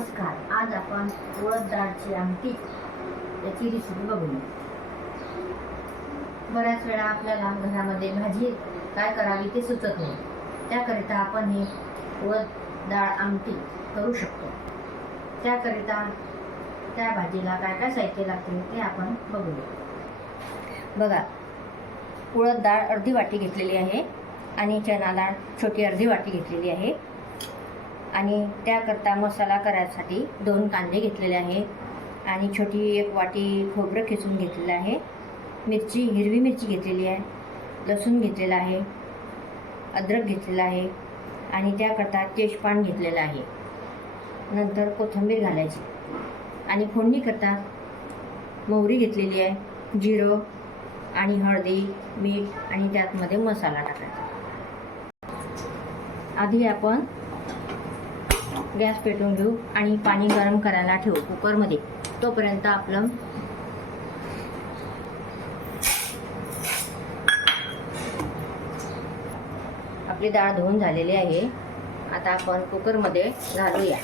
नमस्कार. आज आपण उडद डाळची आमटी याची रेसिपी बघूया बऱ्याच वेळा आपल्याला घरामध्ये भाजी काय करावी ते सुचत नाही. त्याकरिता आपण हे उडद डाळ आमटी करू शकतो. त्याकरिता त्या भाजीला काय काय साहित्य लागते ते आपण बघूया बघा उडद डाळ अर्धी वाटी घेतलेली आहे आणि चना डाळ छोटी अर्धी वाटी घेतलेली आहे. आणि त्याकरता मसाला करायसाठी दोन कांदे घेतलेले आहे. आणि छोटी एक वाटी खोबरं खेचून घेतलेलं आहे. मिरची हिरवी मिरची घेतलेली आहे. लसूण घेतलेला आहे. अद्रक घेतलेला आहे. आणि त्याकरता तेजपान घेतलेलं आहे. नंतर कोथिंबीर घालायची. आणि फोडणीकरता मोहरी घेतलेली आहे. जिरं आणि हळदी मीठ आणि त्यातमध्ये मसाला टाकायचा. आधी आपण गॅस पेटवून घेऊ आणि पाणी गरम करायला ठेवू कुकरमध्ये. तोपर्यंत आपलं आपली डाळ धुवून झालेली आहे. आता आपण कुकरमध्ये घालूया.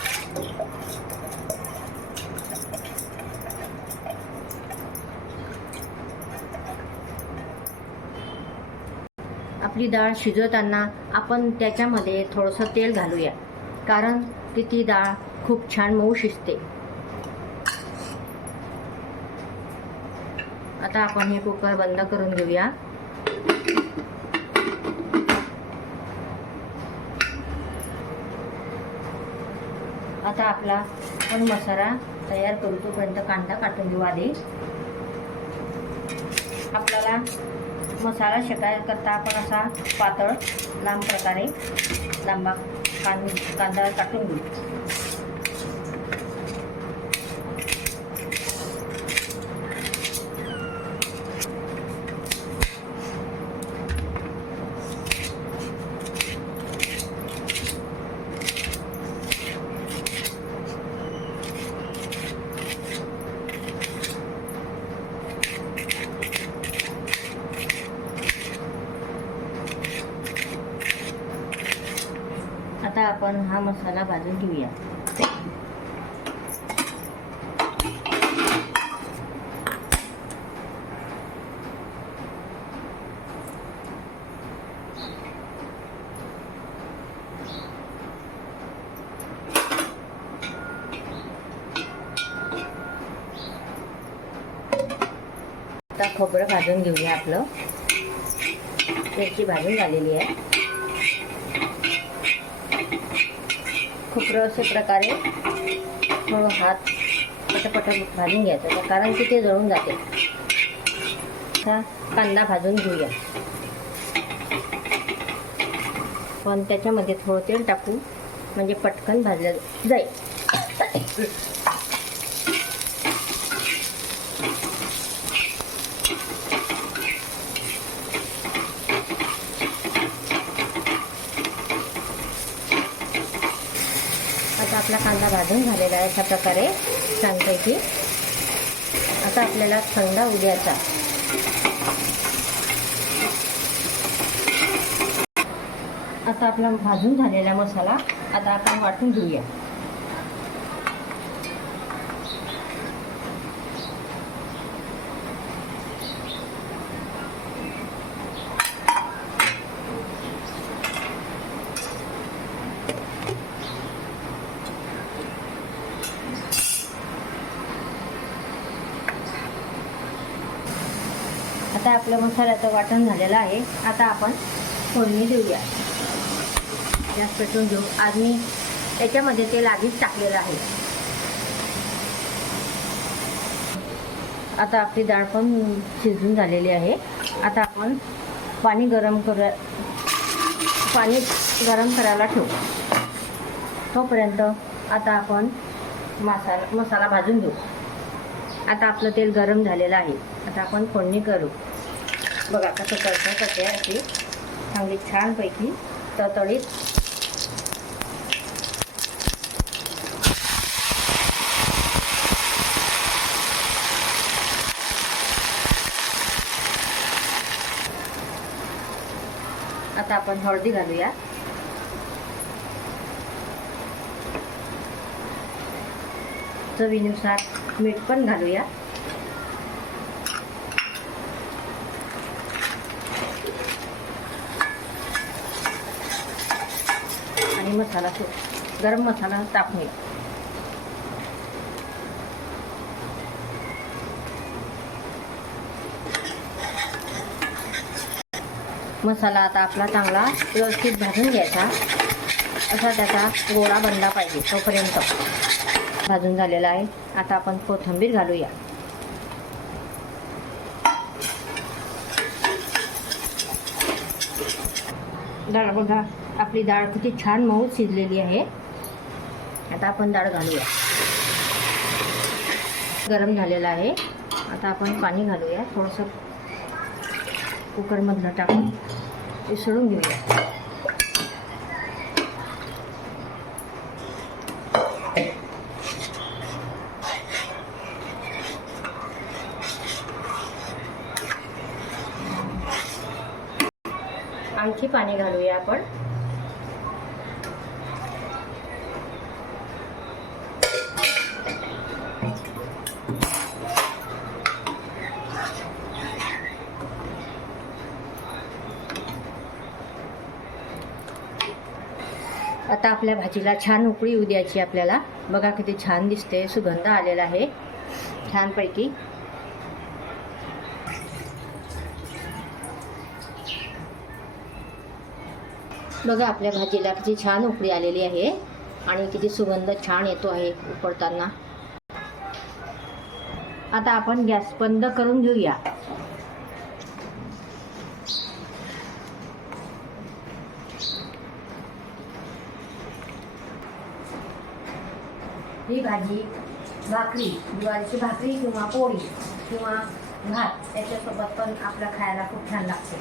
आपली डाळ शिजवताना आपण त्याच्यामध्ये थोडंसं तेल घालूया. कारण की ती डाळ खूप छान मऊ शिजते. आता आपण हे कुकर बंद करून घेऊया. आता आपला पण मसाला तयार करू तोपर्यंत कांदा काटून घेऊ आधी. आपल्याला मसाला शेकाय करता आपण असा पातळ लांब प्रकारे लांबा कां कांदा काटून घेऊ आता आपण हा मसाला भाजून घेऊया. आता खोबरं भाजून घेऊया आपलं. मिरची भाजून झालेली आहे. खोबरं असे प्रकारे थोडं हात पटपट भाजून घ्यायचं. कारण की ते जळून जाते. आता कांदा भाजून घेऊया. पण त्याच्यामध्ये थोडं तेल टाकू म्हणजे पटकन भाजलं जाईल आता आपला कांदा भाजून झालेला आहे अशा प्रकारे छानपैकी आता आपल्याला कांदा उद्याचा. आता आपला भाजून झालेला मसाला आता आपण वाटून घेऊया. आता आपलं मसाल्याचं वाटण झालेलं आहे. आता आपण फोडणी देऊया. गॅस पेटवून घेऊ. आज मी त्याच्यामध्ये तेल आधीच टाकलेलं आहे. आता आपली डाळ पण शिजून झालेली आहे. आता आपण पाणी गरम कर पाणी गरम करायला ठेवू. तोपर्यंत आता आपण मसाला मसाला भाजून घेऊ. आता आपलं तेल गरम झालेलं आहे. आता आपण फोडणी करू. बघा कसं करतं कसे अशी. चांगली छानपैकी तळतळीत. आता आपण हळदी घालूया. चवीनुसार मीठ पण घालूया. आणि मसाला गरम मसाला टाकूया मसाला आता आपला चांगला व्यवस्थित भाजून घ्यायचा. असा त्याचा गोळा बनला पाहिजे तोपर्यंत. भाजून झालेला आहे. आता आपण कोथिंबीर घालूया. डाळ बघा आपली डाळ किती छान मऊ शिजलेली आहे. आता आपण डाळ घालूया. गरम झालेला आहे. आता आपण पाणी घालूया. थोडंसं कुकरमधलं टाकून विसळून घेऊया. आणखी पाणी घालूया आपण. आता आपल्या भाजीला छान उकळी येऊ द्यायची आपल्याला. बघा किती छान दिसते सुगंध आलेला आहे. छानपैकी. बघा आपल्या भाजीला किती छान उकळी आलेली आहे आणि किती सुगंध छान येतो आहे उकडताना आता आपण गॅस बंद करून घेऊया. ही भाजी भाकरी ज्वारीची भाकरी किंवा पोळी किंवा भात त्याच्यासोबत पण आपल्या खायला खूप छान लागते.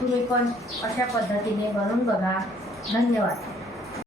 तुम्ही पण अशा पद्धतीने बनवून बघा. धन्यवाद.